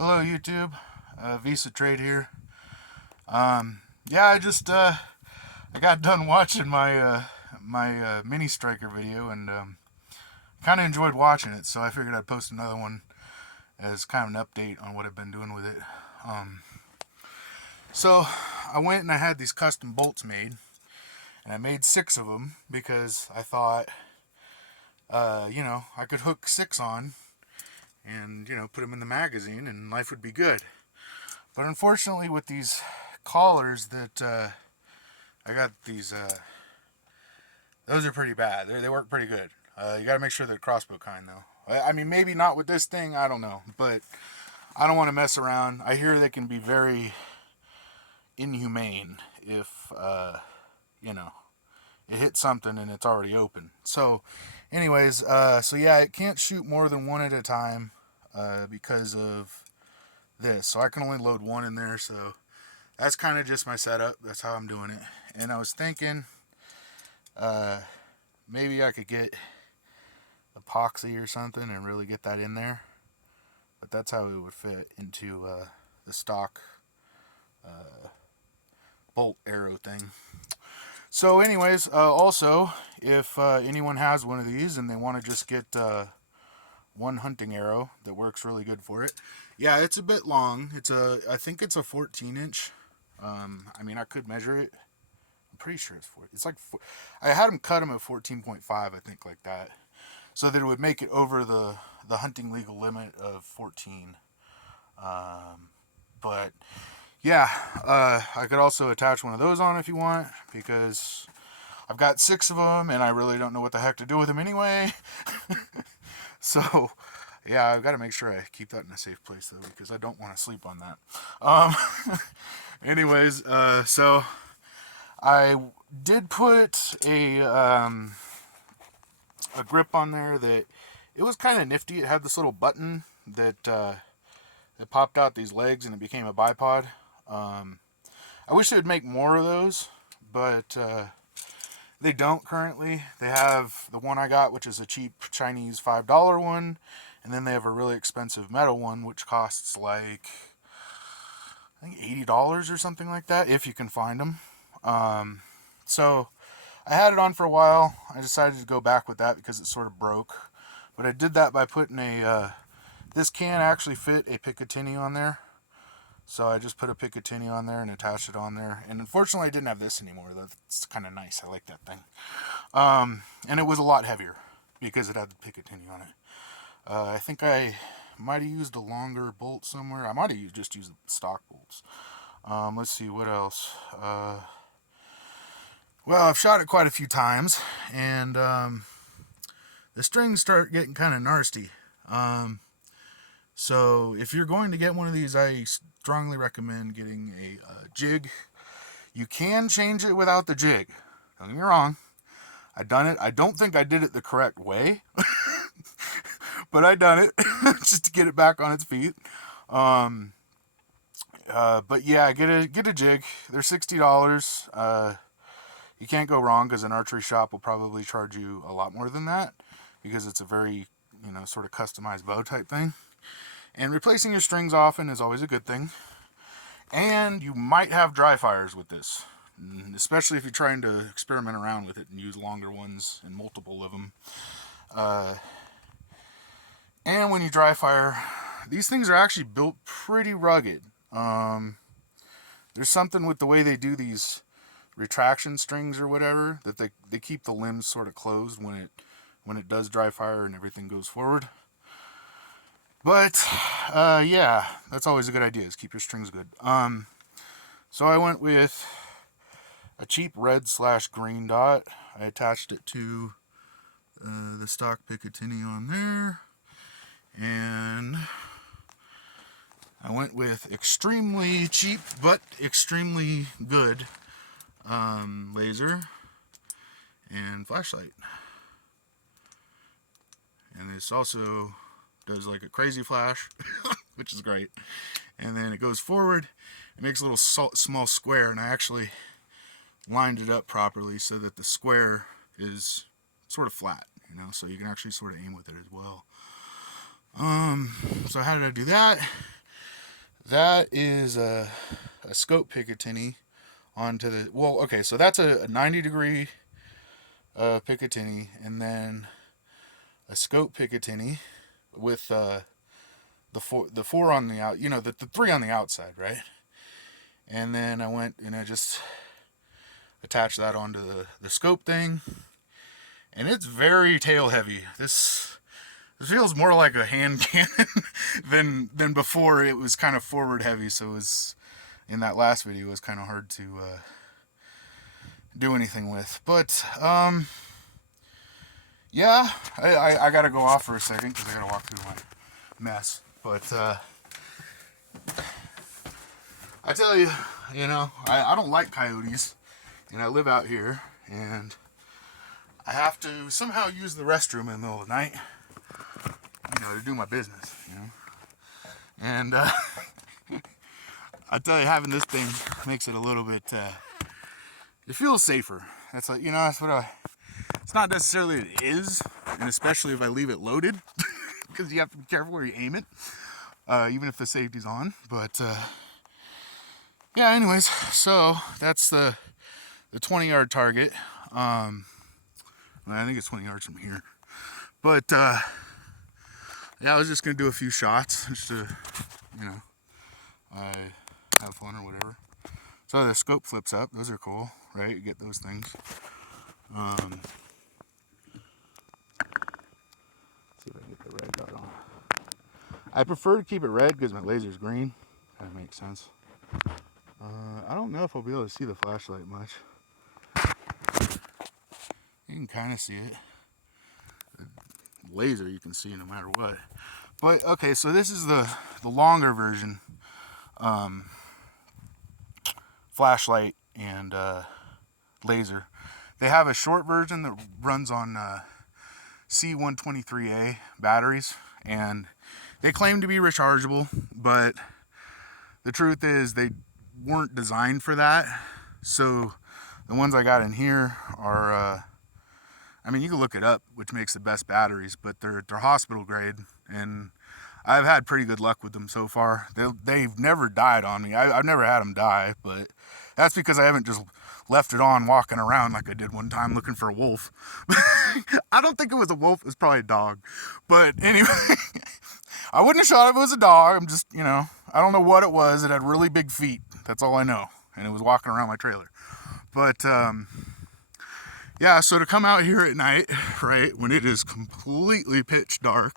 Hello YouTube, Visa Trade here. Yeah, I got done watching my mini striker video and kind of enjoyed watching it, so I figured I'd post another one as kind of an update on what I've been doing with it. Um, so I went and I had these custom bolts made, and I made 6 of them because I thought, I could hook 6 on and put them in the magazine and life would be good. But unfortunately, with these collars that I got, those are pretty bad. They work pretty good. You got to make sure they're crossbow kind though. I mean, maybe not with this thing. I don't know, but I don't want to mess around. I hear they can be very inhumane if you know it hits something and it's already open. So, anyways, so yeah, it can't shoot more than one at a time because of this. So I can only load one in there. So that's kind of just my setup. That's how I'm doing it. And I was thinking uh, maybe I could get epoxy or something and really get that in there. But that's how it would fit into the stock bolt arrow thing. So, anyways, also, if anyone has one of these and they want to just get one hunting arrow that works really good for it, yeah, it's a bit long. I think it's a 14-inch. I mean, I could measure it. I'm pretty sure it's 4. It's like I had them cut them at 14.5, I think, like that, so that it would make it over the hunting legal limit of 14. But yeah, I could also attach one of those on if you want, because I've got 6 of them and I really don't know what the heck to do with them anyway. So yeah, I've got to make sure I keep that in a safe place though, because I don't want to sleep on that. Anyways, so I did put a grip on there that it was kind of nifty. It had this little button that popped out these legs and it became a bipod. I wish they would make more of those, but they don't currently. They have the one I got, which is a cheap Chinese $5 one, and then they have a really expensive metal one, which costs like I think $80 or something like that, if you can find them. So I had it on for a while. I decided to go back with that because it sort of broke. But I did that by putting this can actually fit a Picatinny on there. So I just put a Picatinny on there and attached it on there. And unfortunately, I didn't have this anymore. That's kind of nice. I like that thing. And it was a lot heavier because it had the Picatinny on it. I think I might have used a longer bolt somewhere. I might have just used stock bolts. Let's see, what else? Well, I've shot it quite a few times, and the strings start getting kind of nasty. So if you're going to get one of these, I strongly recommend getting a jig. You can change it without the jig. Don't get me wrong. I done it. I don't think I did it the correct way, but I done it just to get it back on its feet. But yeah, get a jig. They're $60. You can't go wrong because an archery shop will probably charge you a lot more than that because it's a very sort of customized bow type thing. And replacing your strings often is always a good thing. And you might have dry fires with this, especially if you're trying to experiment around with it and use longer ones and multiple of them. And when you dry fire, these things are actually built pretty rugged. There's something with the way they do these retraction strings or whatever that they keep the limbs sort of closed when it does dry fire and everything goes forward. But yeah, that's always a good idea, is keep your strings good. So I went with a cheap red/green dot. I attached it to the stock Picatinny on there, and I went with extremely cheap but extremely good laser and flashlight. And this also does like a crazy flash, which is great. And then it goes forward, it makes a little small square, and I actually lined it up properly so that the square is sort of flat, so you can actually sort of aim with it as well. So how did I do that? That is a scope Picatinny onto the, well, okay, so that's a 90-degree Picatinny, and then a scope Picatinny with the four on the out, the three on the outside, right? And then I went and I just attached that onto the scope thing, and it's very tail heavy. This feels more like a hand cannon than before. It was kind of forward heavy, so it was, in that last video, it was kind of hard to do anything with. But yeah, I gotta go off for a second because I gotta walk through my mess. But I tell you, I don't like coyotes, and I live out here, and I have to somehow use the restroom in the middle of the night, to do my business, And I tell you, having this thing makes it a little bit, it feels safer. That's like, that's what it's not necessarily it is, and especially if I leave it loaded, because you have to be careful where you aim it, even if the safety's on. But yeah, anyways, so that's the 20-yard target. I think it's 20 yards from here. But yeah, I was just gonna do a few shots just to, have fun or whatever. So the scope flips up. Those are cool, right? You get those things. See if I can get the red dot on. I prefer to keep it red because my laser's green. That makes sense. I don't know if I'll be able to see the flashlight much. You can kind of see it. The laser you can see no matter what. But okay, so this is the longer version. Flashlight and laser. They have a short version that runs on C123A batteries, and they claim to be rechargeable, but the truth is they weren't designed for that. So the ones I got in here are, you can look it up, which makes the best batteries, but they're hospital grade, and I've had pretty good luck with them so far. They've never died on me. I've never had them die, but that's because I haven't just left it on walking around like I did one time looking for a wolf. I don't think it was a wolf. It was probably a dog. But anyway, I wouldn't have shot if it was a dog. I'm just, I don't know what it was. It had really big feet. That's all I know. And it was walking around my trailer. But yeah, so to come out here at night, right, when it is completely pitch dark,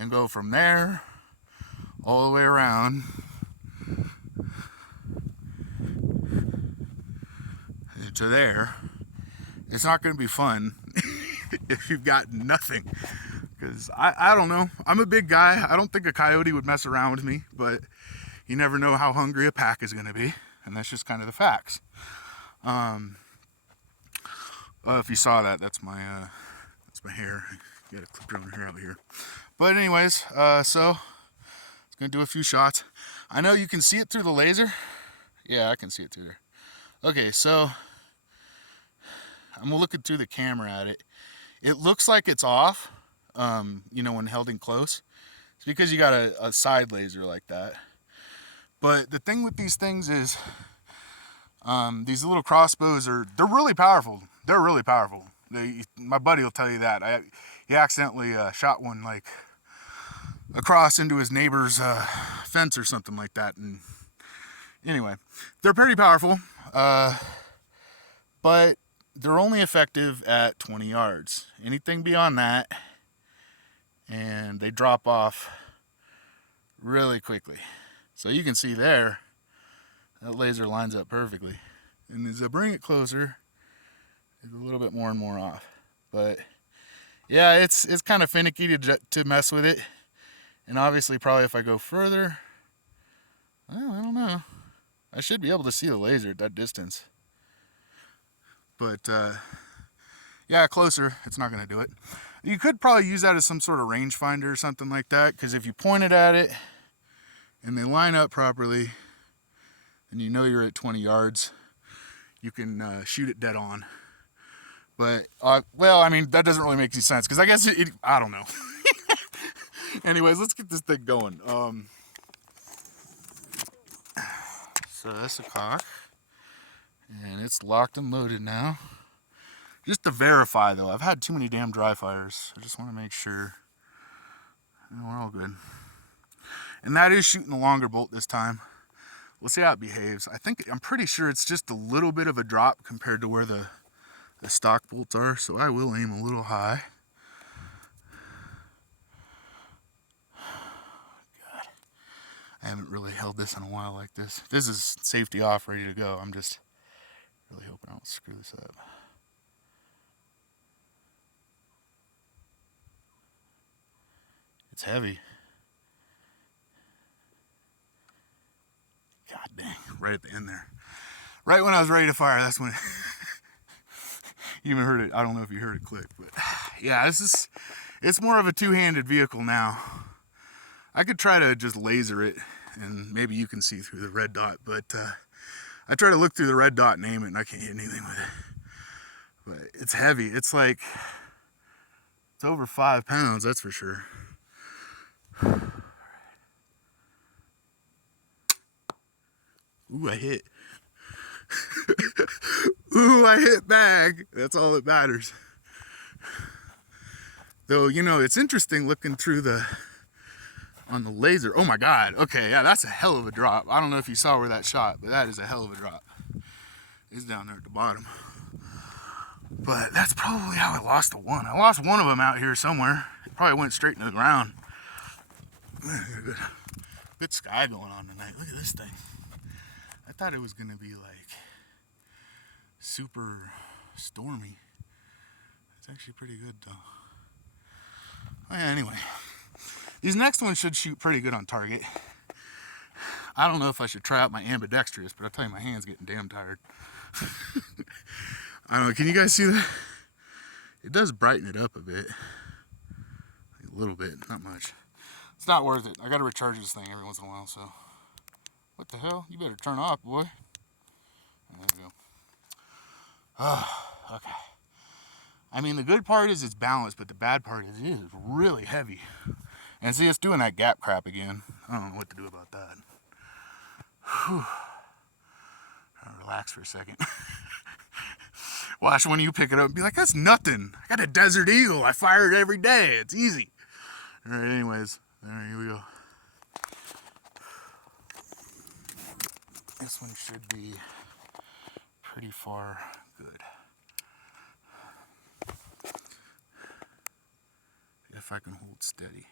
and go from there all the way around to there, it's not going to be fun if you've got nothing. Because I don't know, I'm a big guy. I don't think a coyote would mess around with me, but you never know how hungry a pack is going to be, and that's just kind of the facts. If you saw that, that's my hair. Got a clip on hair out here. But anyways, so it's gonna do a few shots. I know you can see it through the laser. Yeah, I can see it through there. Okay, so I'm looking through the camera at it. It looks like it's off, when held in close. It's because you got a side laser like that. But the thing with these things is, these little crossbows they're really powerful. They're really powerful. My buddy will tell you that. He accidentally shot one like across into his neighbor's fence or something like that. And anyway, they're pretty powerful, but they're only effective at 20 yards. Anything beyond that, and they drop off really quickly. So you can see there, that laser lines up perfectly. And as I bring it closer, it's a little bit more and more off. But yeah, it's kind of finicky to mess with it. And obviously, probably if I go further, well, I don't know. I should be able to see the laser at that distance. But yeah, closer, it's not going to do it. You could probably use that as some sort of rangefinder or something like that, because if you point it at it and they line up properly, and you know you're at 20 yards, you can shoot it dead on. But, well, I mean, that doesn't really make any sense, because I guess I don't know. Anyways, let's get this thing going. So that's the cock, and it's locked and loaded now. Just to verify, though, I've had too many damn dry fires. I just want to make sure we're all good. And that is shooting the longer bolt this time. We'll see how it behaves. I'm pretty sure it's just a little bit of a drop compared to where the stock bolts are, so I will aim a little high. God, I haven't really held this in a while like this. This is safety off, ready to go. I'm just really hoping I don't screw this up. It's heavy. God dang, right at the end there. Right when I was ready to fire, that's when you even heard it. I don't know if you heard it click, but yeah, it's more of a two-handed vehicle now. I could try to just laser it and maybe you can see through the red dot, but I try to look through the red dot and aim it and I can't hit anything with it. But it's heavy. It's over 5 pounds, that's for sure. Ooh, I hit. Ooh, I hit bag. That's all that matters. Though, you know, it's interesting looking through on the laser. Oh my God. Okay, yeah, that's a hell of a drop. I don't know if you saw where that shot, but that is a hell of a drop. It's down there at the bottom. But that's probably how I lost the one. I lost one of them out here somewhere. It probably went straight into the ground. Good sky going on tonight. Look at this thing. I thought it was gonna be like super stormy. It's actually pretty good though. Oh yeah, anyway. These next ones should shoot pretty good on target. I don't know if I should try out my ambidextrous, but I'll tell you my hand's getting damn tired. I don't know, can you guys see that? It does brighten it up a bit. A little bit, not much. It's not worth it. I gotta recharge this thing every once in a while, so. What the hell? You better turn off, boy. There we go. Oh, okay. I mean, the good part is it's balanced, but the bad part is it is really heavy. And see, it's doing that gap crap again. I don't know what to do about that. Whew. I'll relax for a second. Watch when you pick it up and be like, that's nothing. I got a Desert Eagle. I fire it every day. It's easy. All right, anyways. There we go. This one should be pretty far good. If I can hold steady.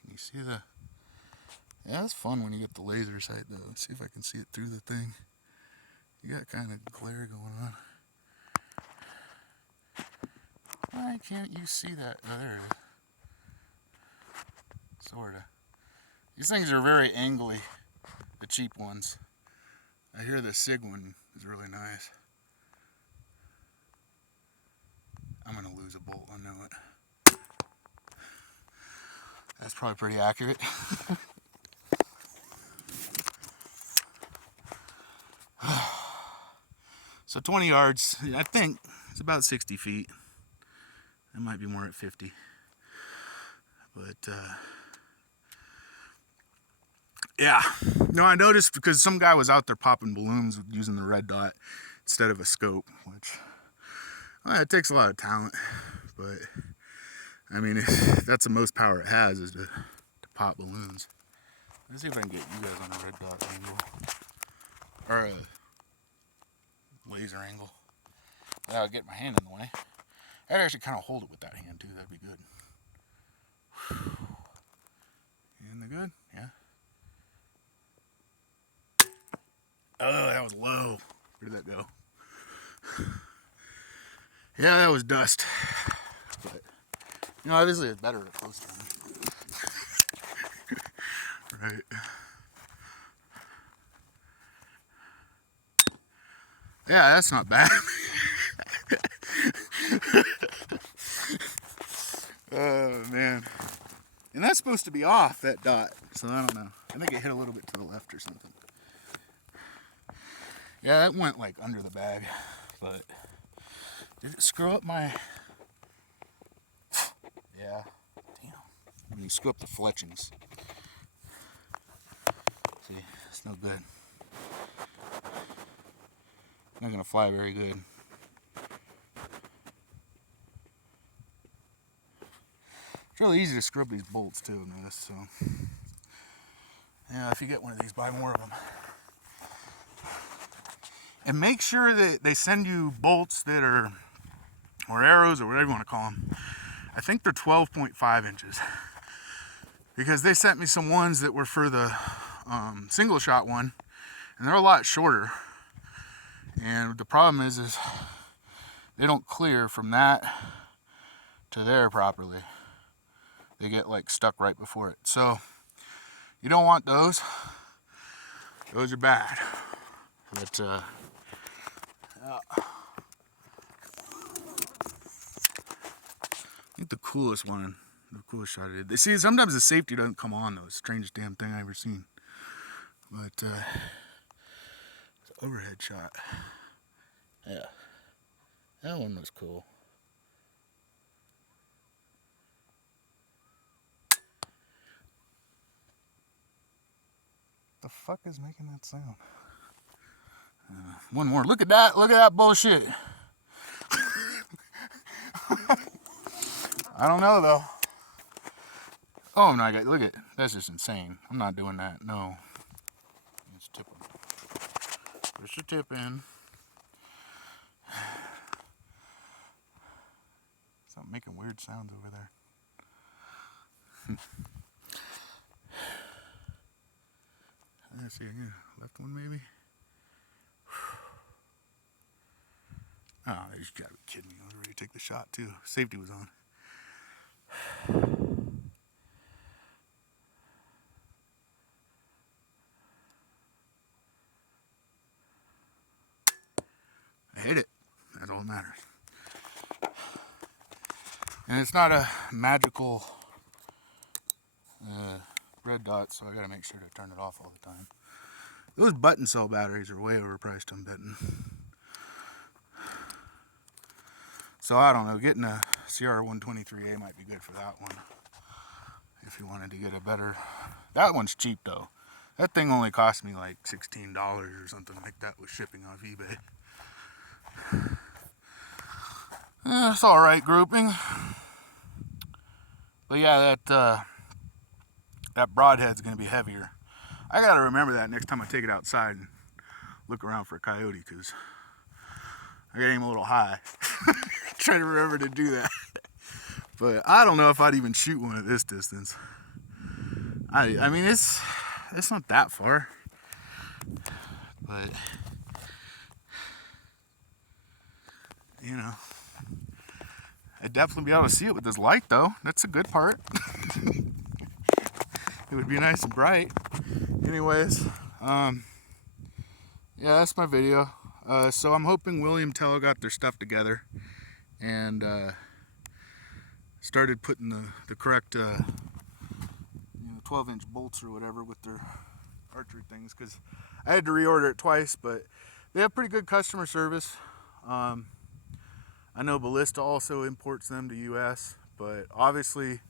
Can you see the... Yeah, it's fun when you get the laser sight though. Let's see if I can see it through the thing. You got kind of glare going on. Why can't you see that? Oh, there it is. Sorta. These things are very angly, the cheap ones. I hear the SIG one is really nice. I'm gonna lose a bolt, I know it. That's probably pretty accurate. So 20 yards, I think it's about 60 feet. It might be more at 50. But, yeah. No, I noticed because some guy was out there popping balloons using the red dot instead of a scope, which, well, it takes a lot of talent. But, I mean, that's the most power it has is to pop balloons. Let's see if I can get you guys on a red dot angle. Or a laser angle. Without getting my hand in the way. I'd actually kind of hold it with that hand too. That'd be good. In the good? Yeah. Oh, that was low. Where did that go? Yeah, that was dust. But, you know, obviously it's better at close time. Right. Yeah, that's not bad. Oh, man. And that's supposed to be off, that dot. So I don't know. I think it hit a little bit to the left or something. Yeah, it went like under the bag. But did it screw up my... Yeah. Damn. You can screw up the fletchings. See, it's no good. Not gonna fly very good. It's really easy to screw up these bolts too, notice, so. Yeah, if you get one of these, buy more of them. And make sure that they send you bolts that are, or arrows, or whatever you want to call them. I think they're 12.5 inches. Because they sent me some ones that were for the single shot one, and they're a lot shorter. And the problem is they don't clear from that to there properly. They get like stuck right before it. So you don't want those. Those are bad. But I think the coolest shot I did. See, sometimes the safety doesn't come on though. It's the strangest damn thing I've ever seen. But it's an overhead shot. Yeah, that one was cool. The fuck is making that sound? One more. Look at that. Look at that bullshit. I don't know though. Oh no, look at, that's just insane. I'm not doing that. No. Let's tip them. Push your tip in. Something making weird sounds over there. Let's see again. Left one maybe. Oh, you gotta be kidding me. I was ready to take the shot too. Safety was on. I hit it. That's all that matters. And it's not a magical red dot, so I gotta make sure to turn it off all the time. Those button cell batteries are way overpriced, I'm betting. So I don't know, getting a CR123A might be good for that one. If you wanted to get a better, that one's cheap though. That thing only cost me like $16 or something like that with shipping off eBay. It's all right grouping. But yeah, that broadhead's gonna be heavier. I gotta remember that next time I take it outside and look around for a coyote, because I gotta aim a little high. Try to remember to do that. But I don't know if I'd even shoot one at this distance. I mean, it's not that far. But, you know, I'd definitely be able to see it with this light, though. That's a good part. It would be nice and bright. Anyways, yeah, that's my video. So I'm hoping William Tell got their stuff together and started putting the correct 12-inch bolts or whatever with their archery things, because I had to reorder it twice, but they have pretty good customer service. I know Ballista also imports them to US, but obviously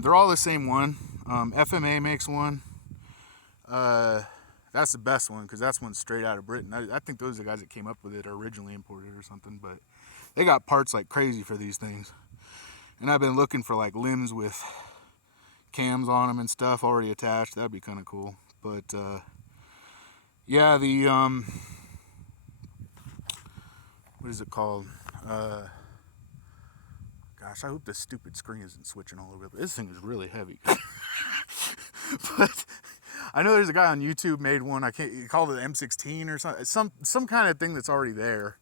they're all the same one. FMA makes one. That's the best one, because that's one straight out of Britain. I think those are the guys that came up with it, or originally imported or something, but they got parts like crazy for these things. And I've been looking for like limbs with cams on them and stuff already attached. That'd be kind of cool. But yeah, the what is it called? Gosh, I hope this stupid screen isn't switching all over. This thing is really heavy. But I know there's a guy on YouTube made one. He called it M16 or something. Some kind of thing that's already there.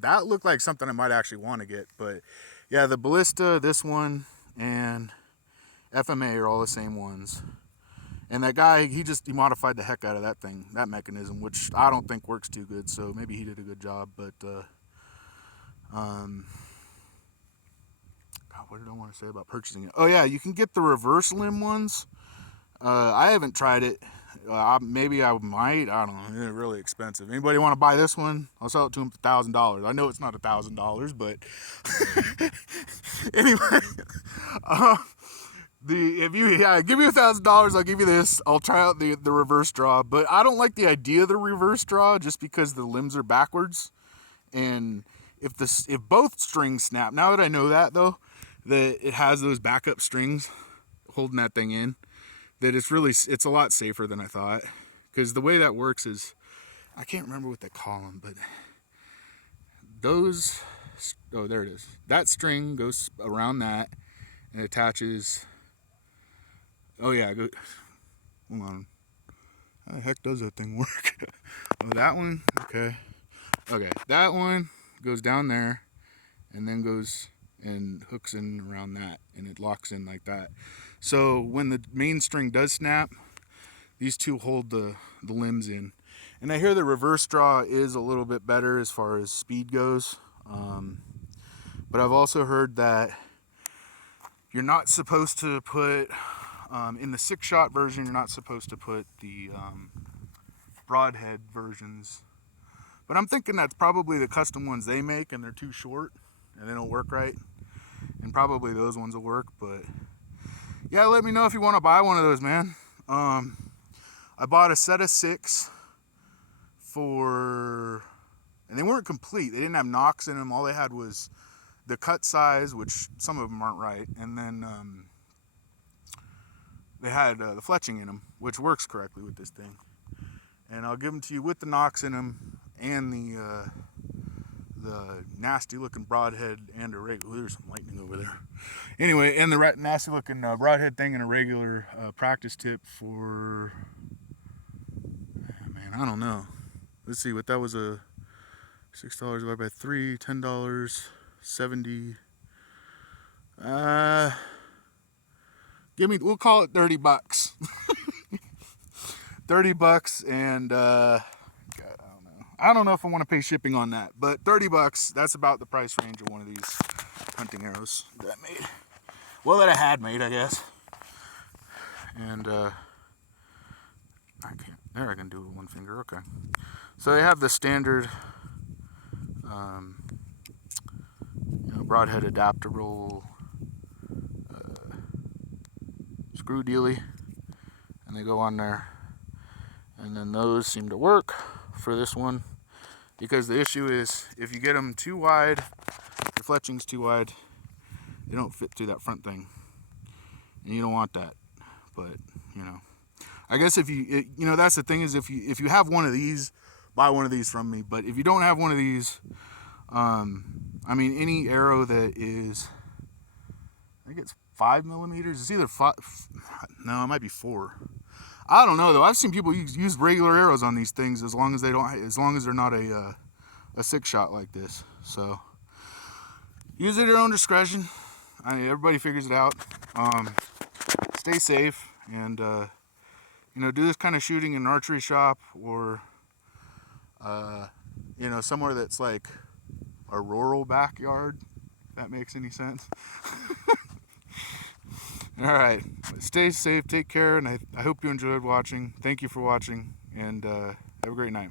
That looked like something I might actually want to get. But yeah, the Ballista, this one, and FMA are all the same ones. And that guy, he modified the heck out of that thing, that mechanism, which I don't think works too good. So maybe he did a good job. But God, what did I want to say about purchasing it? Oh yeah, you can get the reverse limb ones. I haven't tried it. Maybe I might. I don't know. They're really expensive. Anybody want to buy this one? I'll sell it to them for $1,000. I know it's not $1,000, but anyway, uh, if you give me $1,000, I'll give you this. I'll try out the reverse draw, but I don't like the idea of the reverse draw just because the limbs are backwards, and if both strings snap. Now that I know that though, that it has those backup strings holding that thing in, that it's a lot safer than I thought, because the way that works is, I can't remember what they call them, but those, oh, there it is. That string goes around that and attaches. Oh yeah, hold on. How the heck does that thing work? Oh, that one, okay, that one goes down there and then goes and hooks in around that, and it locks in like that. So when the main string does snap, these two hold the limbs in. And I hear the reverse draw is a little bit better as far as speed goes, but I've also heard that you're not supposed to put, in the 6-shot version, you're not supposed to put the broadhead versions. But I'm thinking that's probably the custom ones they make, and they're too short and they don't work right, and probably those ones will work. But yeah, let me know if you want to buy one of those, man. I bought a set of 6 and they weren't complete. They didn't have nocks in them. All they had was the cut size, which some of them aren't right, and then they had the fletching in them, which works correctly with this thing. And I'll give them to you with the nocks in them and the nasty looking broadhead and a regular. There's some lightning over there. Anyway, and the nasty looking broadhead thing and a regular practice tip for, man, I don't know. Let's see what that was. A $6 divided by 3, $10, 70. We'll call it $30. $30, and God, I don't know if I want to pay shipping on that, but $30, that's about the price range of one of these hunting arrows that I made. Well, that I had made, I guess. And I can do it with one finger. Okay. So they have the standard broadhead adaptable screw dealy, and they go on there, and then those seem to work for this one, because the issue is if you get them too wide, the fletching's too wide, they don't fit through that front thing, and you don't want that. But I guess if that's the thing, is if you have one of these, buy one of these from me. But if you don't have one of these, any arrow that is, I think it's 5 millimeters. It's either 5. No, it might be 4. I don't know though. I've seen people use regular arrows on these things as long as they're not a 6-shot like this. So use it at your own discretion. Everybody figures it out. Stay safe, and do this kind of shooting in an archery shop, or somewhere that's like a rural backyard, if that makes any sense. All right, stay safe, take care, and I hope you enjoyed watching. Thank you for watching, and have a great night.